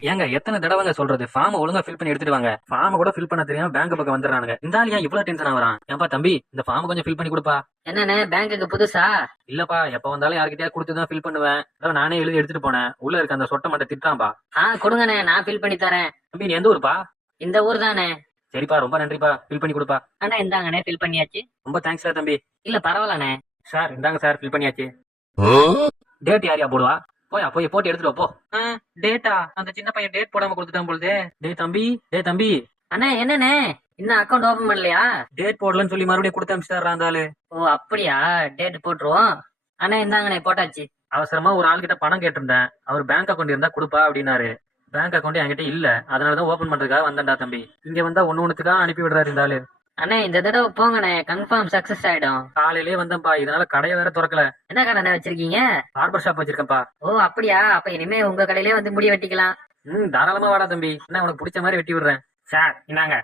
ஏங்க எத்தனை தடவைங்க சொல்றது ஃபார்ம் ஒழுங்கா ஃபில் பண்ணி எடுத்துட்டு வாங்க. ஃபார்ம் கூட ஃபில் பண்ண தெரியாம பேங்க் பக்கம் வந்துடுறானுங்க. இந்த ஆள் ஏன் இவ்வளவு டென்ஷன் ஆகுறான்? ஏன்பா தம்பி இந்த ஃபார்ம் கொஞ்சம் ஃபில் பண்ணி கொடுப்பா. என்னண்ணே பேங்க்குக்கு புதுசா? இல்லப்பா எப்ப வந்தாலும் யார்கிட்டயா கொடுத்துதான் ஃபில் பண்ணுவேன். அதான் நானே எழுதி எடுத்துட்டு போனேன். உள்ள இருக்க அந்த சொட்டை மட்டும் திட்டான்பா. கொடுங்கண்ணே, நான் ஃபில் பண்ணி தரேன். தம்பி நீ எந்த ஊருப்பா? இந்த ஊர் தானே. சரிப்பா ரொம்ப நன்றிப்பா, ஃபில் பண்ணி கொடுப்பா. அண்ணா இந்தாங்கண்ணே, ஃபில் பண்ணியாச்சு. ரொம்ப தேங்க்ஸ் சார் தம்பி. இல்ல பரவாயில்லண்ணே. சார் இந்தாங்க சார், ஃபில் பண்ணியாச்சு. டேட் யாரையா போடுவா? போயா போய் போட்டு எடுத்துட்டு வா, போ. டேட்டா அந்த சின்ன பையன் டேட் போடாம கொடுத்துட்டான் பொழுது. டே தம்பி அண்ணே என்னண்ணே, இன்னும் அக்கௌண்ட் ஓபன் பண்ணலையா? டேட் போடலன்னு சொல்லி மறுபடியும் கொடுத்து அனுப்பிச்சிட்டாரா அந்த ஆளு. ஓ அப்படியா, டேட் போட்டுருவோம். அண்ணே இந்தாங்கண்ணே, போட்டாச்சு. அவசரமா ஒரு ஆள் கிட்ட பணம் கேட்டிருந்தேன். அவர் பேங்க் அக்கௌண்ட் இருந்தா கொடுப்பா அப்படின்னாரு. பேங்க் அக்கௌண்ட் என்கிட்ட இல்ல, அதனாலதான் ஓபன் பண்றதுக்காக வந்தேன்டா தம்பி. இங்க வந்தா ஒண்ணுக்காக அனுப்பி விடுறாரு இந்த ஆளு. அண்ணே இந்த தடவை போங்கண்ணே, கன்ஃபார்ம் சக்சஸ் ஆயிடும். காலையிலேயே வந்தேன்ப்பா, இதனால கடையை வேற திறக்கல. என்ன கடை வச்சிருக்கீங்க? Barber shop வச்சிருக்கேன்ப்பா. ஓ அப்படியா, அப்ப இனிமே உங்க கடையிலே வந்து முடி வெட்டிக்கலாம். தாராளமா வாடா தம்பி, என்ன உனக்கு பிடிச்ச மாதிரி வெட்டி விடுறேன். சார் இந்தாங்க.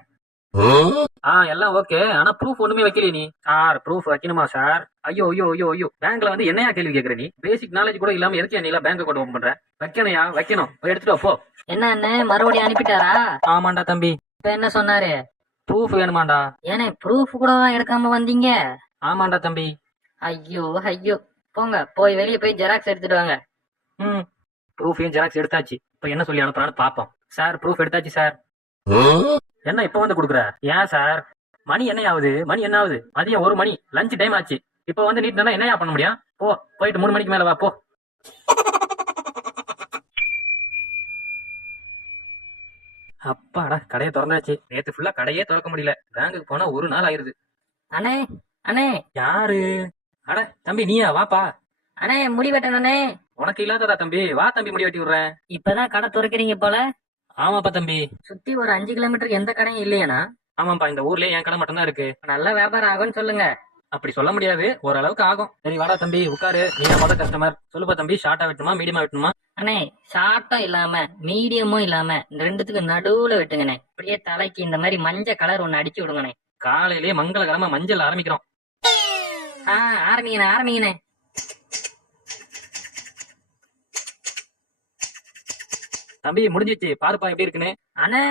எல்லாம் ஓகே, ஆனா ப்ரூஃப் ஒண்ணுமே வைக்கலையே நீ. சார் ப்ரூஃப் வைக்கணுமா சார்? ஐயோ ஐயோ ஐயோ ஐயோ, பேங்க்ல வந்து என்னையா கேள்வி கேக்குற நீ? பேசிக் நாலேஜ் கூட இல்லாம எதுக்கு நீ பேங்க் அக்கௌண்ட் ஓபன் பண்ற? வைக்கணையா? வைக்கணும், போய் எடுத்துட்டு வா, போ. என்ன அண்ணே மறுபடியும் அனுப்பிட்டாரா? ஆமாண்டா தம்பி. இப்ப என்ன சொன்னாரு? ப்ரூஃப் வேணுமாண்டா? ஏனே ப்ரூஃப் கூட எடுக்காம வந்தீங்க? ஆமாண்டா தம்பி. ஐயோ ஐயோ, போங்க போய் வெளியே போய் ஜெராக்ஸ் எடுத்துட்டு வாங்க. ப்ரூஃபையும் ஜெராக்ஸ் எடுத்தாச்சு. இப்ப என்ன சொல்லி அனுப்புறான்னு பாப்போம். சார் ப்ரூஃப் எடுத்தாச்சு சார். என்ன இப்ப வந்து குடுக்குற? ஏன் சார் மணி என்ன ஆகுது? மணி என்ன ஆகுது? மதியம் 1 மணி, லஞ்ச் டைம் ஆச்சு. இப்ப வந்து நீட் என்னையா பண்ண முடியும்? போயிட்டு 3 மணிக்கு மேல வா, போ. அப்பாடா கடையை திறந்தாச்சு. நேத்து ஃபுல்லா கடையே திறக்க முடியல. பேங்குக்கு போனா ஒரு நாள் ஆயிருது. அண்ணே அண்ணே. யாரு? அட தம்பி நீயா? வாப்பா. அண்ணே முடி வெட்டணே. உனக்கு இல்லாததா தம்பி? வா தம்பி, முடி வெட்டி விடுறேன். இப்பதான் கடை துறக்கிறீங்க போல. ஆமாப்பா தம்பி. சுத்தி ஒரு 5 கிலோமீட்டருக்கு எந்த கடையும் இல்லையானா? ஆமாப்பா, இந்த ஊர்லயே என் கடை மட்டும் தான் இருக்கு. நல்ல வியாபாரம் ஆகும்னு சொல்லுங்க. அப்படி சொல்ல முடியாது, ஓரளவுக்கு ஆகும். சரி வாடா தம்பி உட்காரு, நீ தான் கஸ்டமர். சொல்லுப்பா தம்பி, ஷார்ட்டா வெட்டுமா மீடியமா வெட்டுமா? அண்ணே ஷார்ட்டும் இல்லாம மீடியமும் இல்லாம இந்த ரெண்டுத்துக்கு நடுவுல வெட்டுங்கண்ணே. அப்படியே தலைக்கு இந்த மாதிரி மஞ்சள் கலர் ஒண்ணு அடிச்சு விடுங்கண்ணே. காலையிலேயே மங்களகரமா மஞ்சள் ஆரம்பிக்கிறோம். ஆரம்பிங்கண்ணே ஆரம்பிங்கண்ணே. தம்பி முடிஞ்சிச்சு, பாருப்பா எப்படி இருக்குன்னு. அண்ணே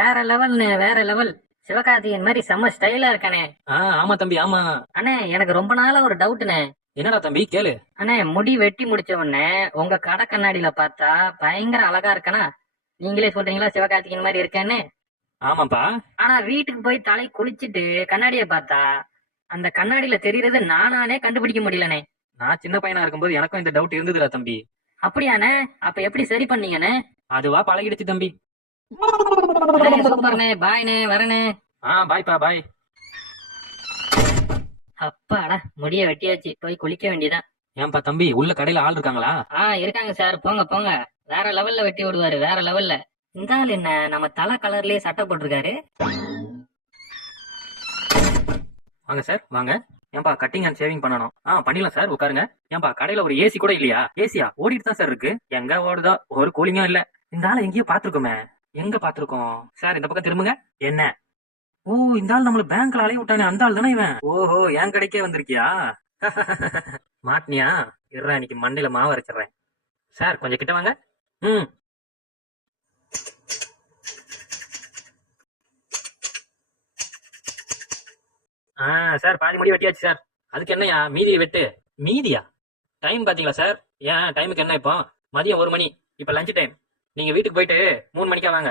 வேற லெவல்ண்ணே, வேற லெவல். சிவகார்த்திகேயன் மாதிரி செம்ம ஸ்டைலா இருக்கானே. ஆமா தம்பி ஆமா. அண்ணே எனக்கு ரொம்ப நாளா ஒரு டவுட்ண்ணே. என்னடா தம்பி கேளு. அண்ணே முடி வெட்டி முடிச்ச உடனே உங்க கடை கண்ணாடியில பார்த்தா பயங்கர அழகா இருக்கனா? நீங்களே சொல்றீங்களா சிவகார்த்திகேயன் மாதிரி இருக்கேன்னு? ஆமாப்பா. ஆனா வீட்டுக்கு போய் தலை குளிச்சுட்டு கண்ணாடியை பார்த்தா அந்த கண்ணாடியில தெரியறது நானே கண்டுபிடிக்க முடியலண்ணே. நான் சின்ன பையனா இருக்கும்போது எனக்கும் இந்த டவுட் இருந்ததுடா தம்பி. அப்படியாண்ணே? அப்ப எப்படி சரி பண்ணீங்கண்ணே? அதுவா பழகிடுச்சு தம்பி. சூப்பர்ண்ணே, பாய்ண்ணே, வரண்ணே. பாய்ப்பா பாய். அப்பாடா முடிய வெட்டியாச்சு, போய் குளிக்க வேண்டியதான். ஏன்பா தம்பி உள்ள கடையில ஆள் இருக்காங்களா? இருக்காங்க சார், போங்க போங்க. வேற லெவல்ல வெட்டி விடுவாரு, வேற லெவல்ல. இந்த ஆள் என்ன நம்ம தலை கலர்லயே சட்டை போட்டிருக்காரு. வாங்க சார் வாங்க. ஏன்பா கட்டிங் அண்ட் ஷேவிங் பண்ணணும்? பண்ணிடலாம் சார், உட்காருங்க. ஏன்பா கடையில ஒரு ஏசி கூட இல்லையா? ஏசியா ஓடிட்டு தான் சார் இருக்கு. எங்க ஓடுதோ, ஒரு கூலிங்கும் இல்ல. இந்த ஆளை எங்கேயோ பாத்துருக்கோமே. எங்க பாத்துருக்கோம் சார்? இந்த பக்கம் திரும்புங்க. என்ன? ஓ இந்த ஆள் நம்மள பேங்க்ல அலைய விட்டானே, அந்த ஆள் தானே இவன். ஓஹோ என் கடைக்கே வந்திருக்கியா? மாட்டினியா? இருறா இன்னைக்கு மண்ணில மாவு அரைச்சிடுறேன். சார் கொஞ்சம் கிட்ட வாங்க. சார் பாதி முடி வெட்டியாச்சு சார். அதுக்கு என்னையா மீதியை வெட்டு. மீதியா? டைம் பாத்தீங்களா சார்? ஏன் டைமுக்கு என்ன இப்போ? மதியம் 1 மணி, இப்ப லஞ்ச் டைம். நீங்க வீட்டுக்கு போயிட்டு 3 மணிக்கா வாங்க.